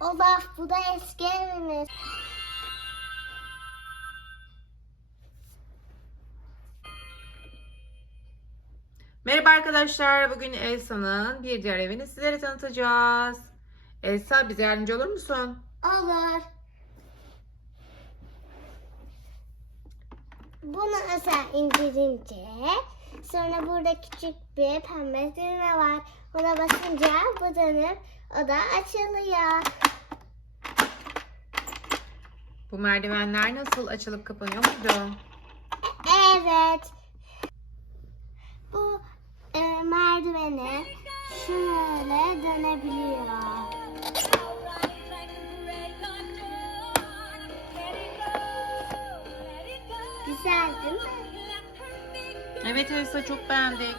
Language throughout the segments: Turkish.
Olaf bu da eski evimiz. Merhaba arkadaşlar. Bugün Elsa'nın bir diğer evini sizlere tanıtacağız. Elsa bize yardımcı olur musun? Olur. Bunu aşağı indirince sonra burada küçük bir pembe düğme var. Ona basınca bu dönüp o da açılıyor. Bu merdivenler nasıl açılıp kapanıyor muydu? Evet. Bu e, merdiveni şöyle dönebiliyor. Evet Elsa çok beğendik.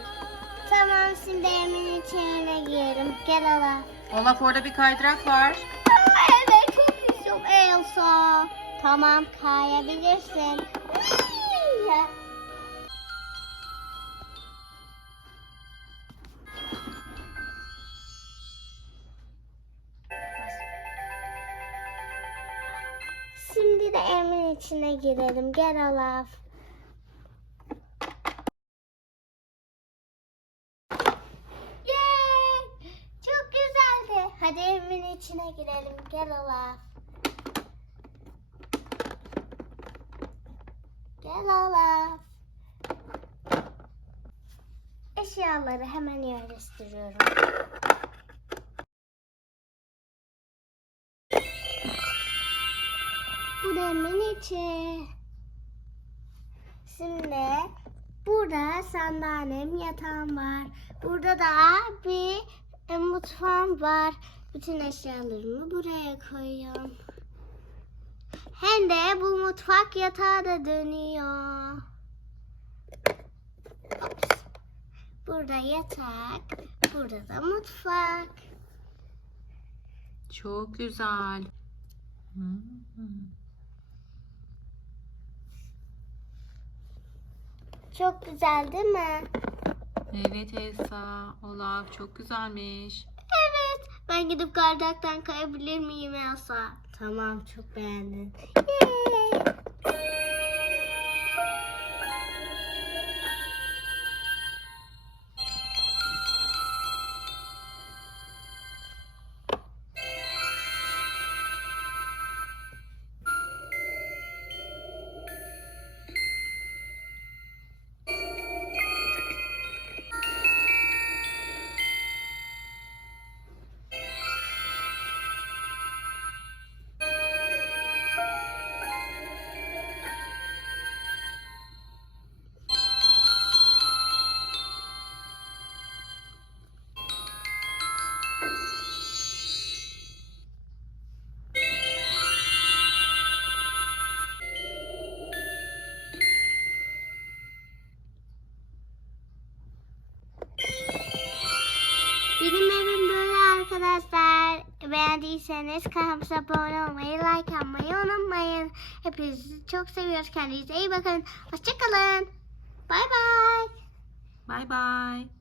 Tamam şimdi Emin içine girelim. Gel ala. Olaf orada bir kaydırak var. Aa, evet çok güzel Elsa. Tamam kayabilirsin. Şimdi de Emin içine girelim. Gel Olaf. Yay! Çok güzeldi. Hadi Emin içine girelim. Gel Olaf. Gel Olaf. Eşyaları hemen yerleştiriyorum. Bu da Emin içi. Şimdi burada sandalyem, yatağım var. Burada da bir e, mutfağım var. Bütün eşyalarımı buraya koyuyorum. Hem de bu mutfak yatağa da dönüyor. Ops. Burada yatak, burada da mutfak. Çok güzel. Çok güzel değil mi? Evet Elsa. Olaf çok güzelmiş. Evet. Ben gidip kardaktan kayabilir miyim Elsa? Tamam çok beğendin. Yay. Arkadaşlar. Beğendiyseniz kanalımıza abone olmayı, like atmayı unutmayın. Hepinizi çok seviyoruz. Kendinize iyi bakın. Hoşçakalın. Bay bay. Bay bay.